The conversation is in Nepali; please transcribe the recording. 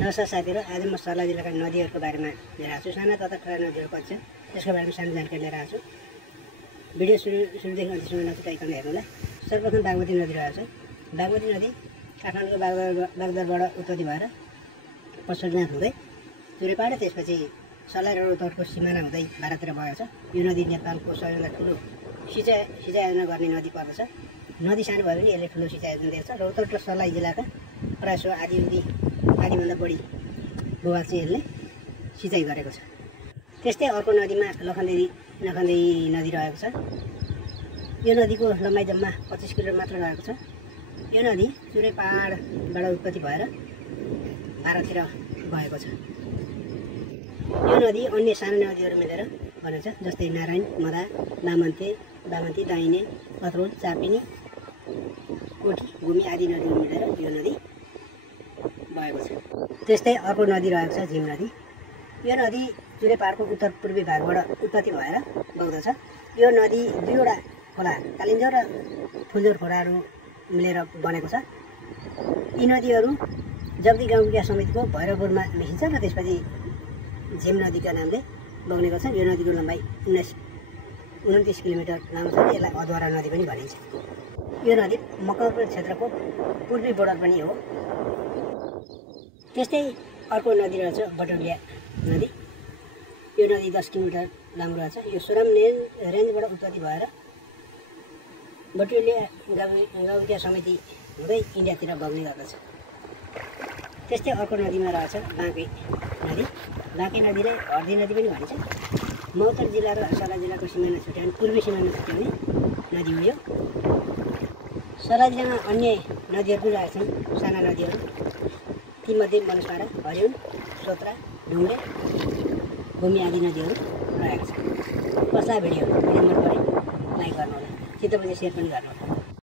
नमस्कार साथीहरू, आज म सर्लाही जिल्लाका नदीहरूको बारेमा लिएर आएको छु। साना तथा ठुला नदीहरू कति छ त्यसको बारेमा सानो जानकारी लिएर आएको छु। भिडियो सुरुदेखि अन्त्यसम्म नछुटाइकन हेर्नुहोला। सर्वप्रथम बागमती नदी रहेको छ। बागमती नदी काठमाडौँको बागदरबाट उत्पत्ति भएर पशुपतिनाथ हुँदै चुरेपाडा त्यसपछि सर्लाही र उत्तरको सिमाना हुँदै भारततिर बगेको छ। यो नदी नेपालको सबैभन्दा ठुलो सिँचाइ योजना गर्ने नदी पर्दछ। नदी सानो भए पनि यसले ठुलो सिँचाइ योजना दिएको छ र उत्तर सर्लाही जिल्लाका प्रायः आधीभन्दा बढी भूभाग चाहिँ यसले सिँचाइ गरेको छ। त्यस्तै अर्को नदीमा लखनदेही नदी रहेको छ। यो नदीको लम्बाइ जम्मा 25 किलोमिटर मात्र रहेको छ। यो नदी चुरे पहाडबाट उत्पत्ति भएर भारततिर गएको छ। यो नदी अन्य सानो नदीहरू मिलेर बनेको छ, जस्तै नारायण, मदा, बामन्ती, दाइने, कत्रोल, चापिनी, कोठी, गुमी आदि नदीहरू मिलेर यो नदी बगेको छ। त्यस्तै अर्को नदी रहेको छ झिम नदी। यो नदी चुरे पहाडको उत्तर पूर्वी भागबाट उत्पत्ति भएर बग्दछ। यो नदी दुईवटा खोला कालिन्जर र फुलजोर खोलाहरू मिलेर बनेको छ। यी नदीहरू जगदी गाउँ विकास समितिको भैरवपुरमा मिसिन्छ र त्यसपछि झिम नदीका नामले बग्ने गर्छ। यो नदीको लम्बाइ 29 किलोमिटर लामो छ। यसलाई अधवारा नदी पनि भनिन्छ। यो नदी मकवानपुर क्षेत्रको पूर्वी बोर्डर पनि हो। त्यस्तै अर्को नदी रहेछ बटौलिया नदी। यो नदी 10 किलोमिटर लामो रहेछ। यो सोराम रेन्जबाट उत्पत्ति भएर बटौलिया गाउँ विकास समिति हुँदै इन्डियातिर बग्ने गर्दछ। त्यस्तै अर्को नदीमा रहेछ बाँके नदी। बाँके नदीलाई हर्दी नदी पनि भनिन्छ। मौतर जिल्ला र सर्लाही जिल्लाको सिमाना छुट्याउने पूर्वी सिमाना छुट्याउने नदी हो यो। सर्लाही जिल्लामा अन्य नदीहरू पनि रहेका छन्, साना नदीहरू। तीमध्ये बनसपाडा, हरिउन, सोत्रा, ढुङ्गे, भूमि आदि नदीहरू रहेका छन्। कसलाई भिडियो मन पऱ्यो लाइक गर्नुहोला, चित्त पनि सेयर पनि गर्नुहोला।